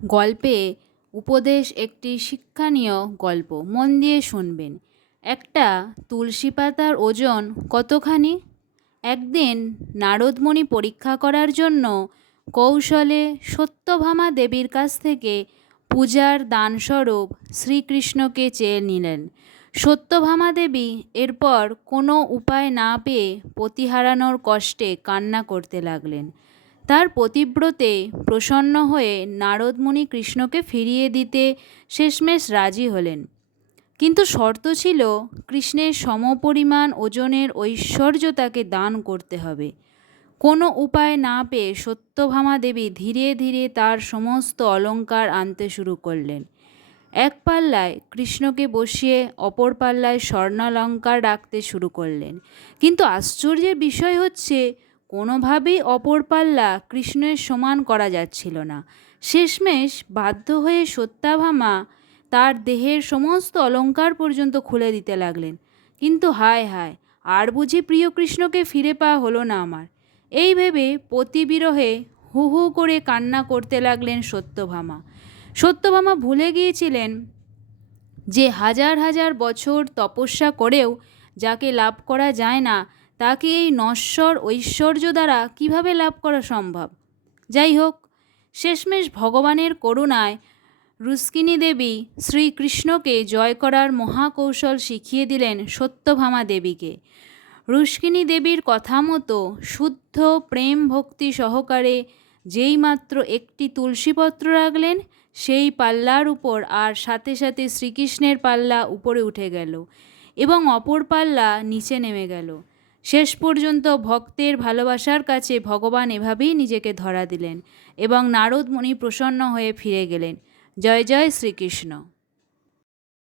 গল্পে উপদেশ একটি শিক্ষণীয় গল্প, মন দিয়ে শুনবেন। একটা তুলসী পাতার ওজন কতখানি? একদিন নারদমুনি পরীক্ষা করার জন্য কৌশলে সত্যভামা দেবীর কাছ থেকে পূজার দানস্বরূপ শ্রীকৃষ্ণকে চেয়ে নিলেন। সত্যভামা দেবী এরপর কোনো উপায় না পেয়ে পতি হারানোর কষ্টে কান্না করতে লাগলেন। তার পতিব্রতে প্রসন্ন হয়ে নারদমুনি কৃষ্ণকে ফিরিয়ে দিতে শেষমেশ রাজি হলেন, কিন্তু শর্ত ছিল কৃষ্ণের সমপরিমাণ ওজনের ঐশ্বর্য তাকে দান করতে হবে। কোনো উপায় না পেয়ে সত্যভামা দেবী ধীরে ধীরে তার সমস্ত অলঙ্কার আনতে শুরু করলেন। এক পাল্লায় কৃষ্ণকে বসিয়ে অপর পাল্লায় স্বর্ণালঙ্কার রাখতে শুরু করলেন, কিন্তু আশ্চর্যের বিষয় হচ্ছে কোনোভাবেই অপর পাল্লা কৃষ্ণের সমান করা যাচ্ছিল না। শেষমেশ বাধ্য হয়ে সত্যভামা তার দেহের সমস্ত অলঙ্কার পর্যন্ত খুলে দিতে লাগলেন। কিন্তু হায় হায়, আর বুঝি প্রিয় কৃষ্ণকে ফিরে পাওয়া হলো না আমার। এই ভেবে পতিবিরহে হু হু করে কান্না করতে লাগলেন সত্যভামা। সত্যভামা ভুলে গিয়েছিলেন যে হাজার হাজার বছর তপস্যা করেও যাকে লাভ করা যায় না, তাকে এই নশ্বর ঐশ্বর্য দ্বারা কিভাবে লাভ করা সম্ভব। যাই হোক, শেষমেশ ভগবানের করুণায় রুক্মিণী দেবী শ্রীকৃষ্ণকে জয় করার মহাকৌশল শিখিয়ে দিলেন সত্যভামা দেবীকে। রুক্মিণী দেবীর কথা মতো শুদ্ধ প্রেম ভক্তি সহকারে যেইমাত্র একটি তুলসীপত্র রাখলেন, সেই পাল্লার উপর আর সাথে সাথে শ্রীকৃষ্ণের পাল্লা উপরে উঠে গেল এবং অপর পাল্লা নিচে নেমে গেল। শেষ পর্যন্ত ভক্তের ভালোবাসার কাছে ভগবান এভাবেই নিজেকে ধরা দিলেন এবং নারদ মুনি প্রসন্ন হয়ে ফিরে গেলেন। জয় জয় শ্রীকৃষ্ণ।